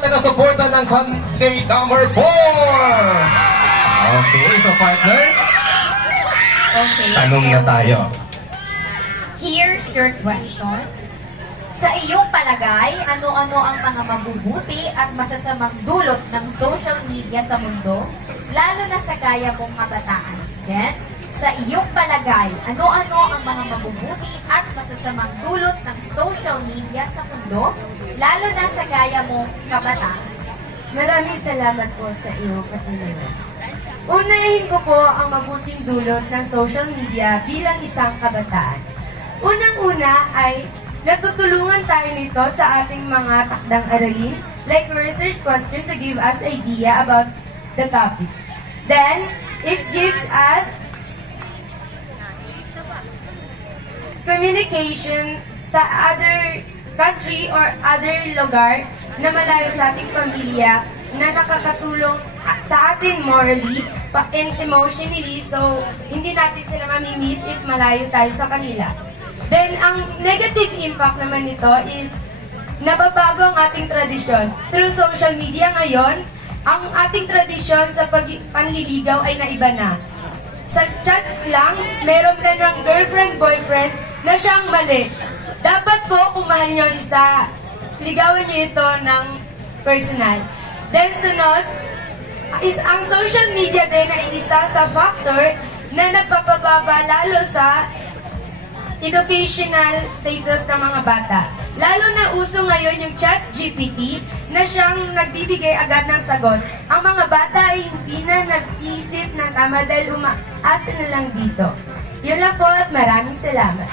taga-suporta ng country number 4. Okay, so partner, Okay, tanong na tayo. Here's your question. Sa iyong palagay, ano-ano ang mga mabubuti at masasamang dulot ng social media sa mundo, lalo na sa gaya mong kabataan? Again, sa iyong palagay, ano-ano ang mga mabubuti at masasamang dulot ng social media sa mundo, lalo na sa gaya mong kabataan? Maraming salamat po sa iyong katanungan. Unahin ko po ang mabuting dulot ng social media bilang isang kabataan. Unang-una ay natutulungan tayo nito sa ating mga takdang aralin, like research question to give us idea about the topic. Then, it gives us communication sa other country or other lugar na malayo sa ating pamilya na nakakatulong sa atin morally and emotionally, so hindi natin sila mamimiss if malayo tayo sa kanila. Then, ang negative impact naman nito is nababago ang ating tradisyon. Through social media ngayon, ang ating tradisyon sa panliligaw ay naiba na. Sa chat lang, meron ka ng girlfriend, boyfriend na siyang mali. Dapat po, kung mahal nyo isa, ligawan nyo ito ng personal. Then sunod, is ang social media din ay isa sa factor na nagpapababa lalo sa educational status ng mga bata. Lalo na uso ngayon yung ChatGPT na siyang nagbibigay agad ng sagot. Ang mga bata ay hindi na nag-iisip ng tama dahil umaasa na lang dito. Yun lang po at maraming salamat.